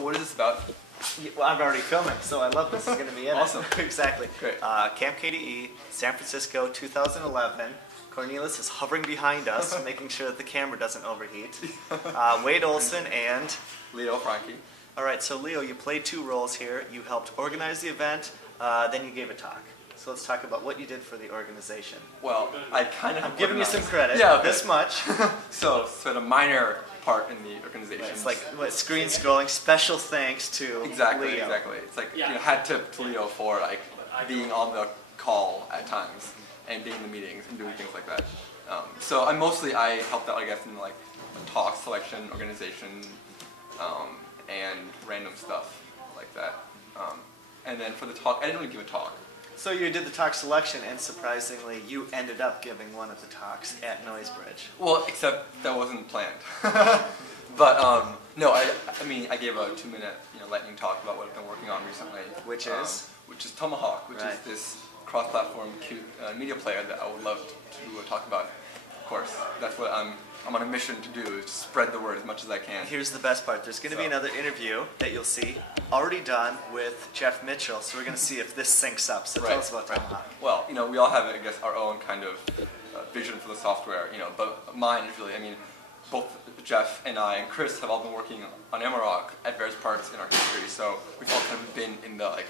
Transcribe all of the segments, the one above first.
What is this about? Well, I'm already filming, so I love this. It's going to be in Awesome. it. Exactly. Great. Camp KDE, San Francisco, 2011. Cornelius is hovering behind us, making sure that the camera doesn't overheat. Wade Olson and Leo Franchi. All right, so Leo, you played two roles here. You helped organize the event, then you gave a talk. So let's talk about what you did for the organization. Well, I kind of I'm giving you some credit. Yeah, okay. This much. So a minor part in the organization. It's like what, screen scrolling. Special thanks to Exactly, Leo. exactly. It's like hat tip to Leo for like being on the call at times and being in the meetings and doing things like that. So I helped out, I guess, in like talk selection, organization, and random stuff like that. And then for the talk, I didn't really give a talk. So you did the talk selection, and surprisingly, you ended up giving one of the talks at Noisebridge. Well, except that wasn't planned. But no, I mean, I gave a 2-minute lightning talk about what I've been working on recently. Which is? Which is Tomahawk, which is this cross-platform cute media player that I would love to talk about. Of course, that's what I'm on a mission to do, is to spread the word as much as I can. Here's the best part. There's going to be another interview that you'll see, already done, with Jeff Mitchell, so we're going to see if this syncs up. So tell us about Tomahawk. Well, we all have, I guess, our own kind of vision for the software, but mine is really, both Jeff and I and Chris have all been working on Amarok at various parts in our history, so we've all kind of been in the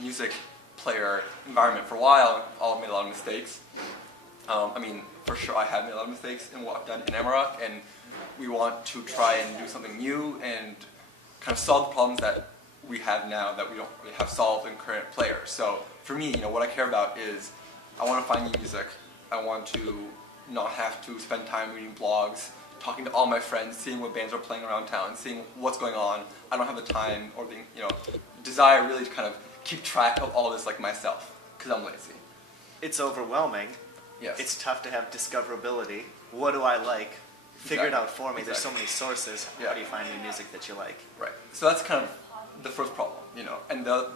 music player environment for a while, all made a lot of mistakes. For sure I have made a lot of mistakes in what I've done in Amarok, and we want to try and do something new and kind of solve the problems that we have now that we don't really have solved in current players. So for me, what I care about is I want to find new music. I want to not have to spend time reading blogs, talking to all my friends, seeing what bands are playing around town, seeing what's going on. I don't have the time or the desire really to kind of keep track of all this like myself, because I'm lazy. It's overwhelming. Yes. It's tough to have discoverability. What do I like? Figure it out for me. There's so many sources. How do you find new music that you like? Right. So that's kind of the first problem, And the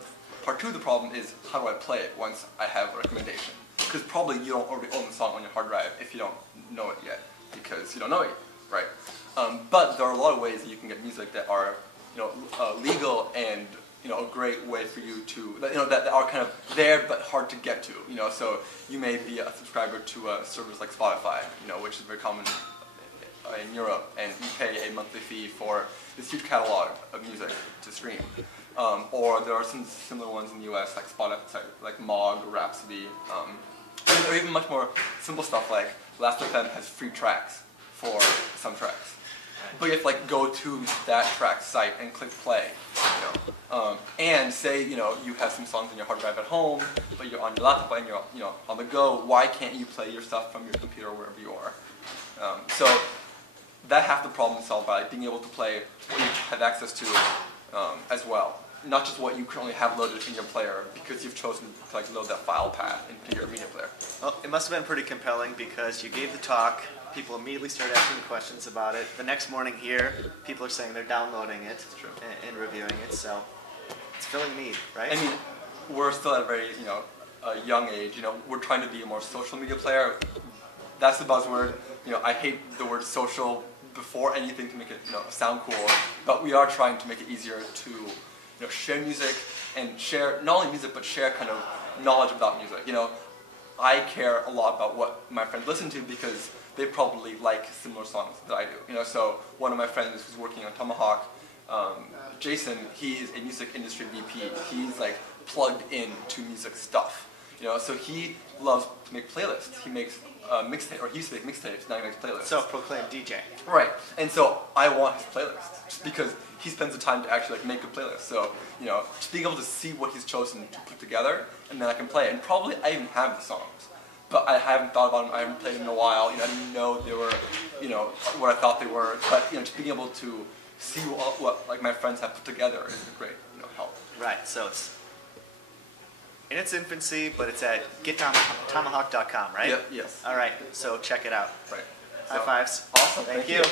part two of the problem is, how do I play it once I have a recommendation? Because probably you don't already own the song on your hard drive if you don't know it yet, because you don't know it, right? But there are a lot of ways that you can get music that are, legal and a great way for you to, that are kind of there but hard to get to, So you may be a subscriber to a service like Spotify, which is very common in Europe, and you pay a monthly fee for this huge catalog of music to stream. Or there are some similar ones in the US, like Spotify, like Mog, Rhapsody, or even much more simple stuff like Last.fm has free tracks for some tracks. But you have to go to that track site and click play, and say you have some songs on your hard drive at home, but you're on your laptop and you're on the go. Why can't you play your stuff from your computer wherever you are? So that half the problem is solved by being able to play what you have access to as well, not just what you currently have loaded in your player because you've chosen to load that file path into your media player. Well, it must have been pretty compelling because you gave the talk. People immediately started asking questions about it. The next morning here, people are saying they're downloading it and reviewing it, so it's filling need, right? We're still at a very, a young age. We're trying to be a more social media player. That's the buzzword. I hate the word social before anything to make it, sound cool, but we are trying to make it easier to, share music and share, not only music, but share kind of knowledge about music. I care a lot about what my friends listen to because they probably like similar songs that I do. So one of my friends who's working on Tomahawk, Jason, he's a music industry VP. He's plugged into music stuff. So he loves to make playlists. He makes mixtape, or he used to make mixtapes. Now he makes playlists. Self-proclaimed DJ. Right. And so I want his playlist just because he spends the time to actually make a playlist. So just being able to see what he's chosen to put together, and then I can play it. And probably I even have the songs. But I haven't thought about them. I haven't played them in a while. I didn't know they were, what I thought they were. But just being able to see what my friends have put together is a great help. Right. So it's in its infancy, but it's at gettomahawk.com, right? Yep. Yes. All right. So check it out. Right. High fives. Awesome. Thank you.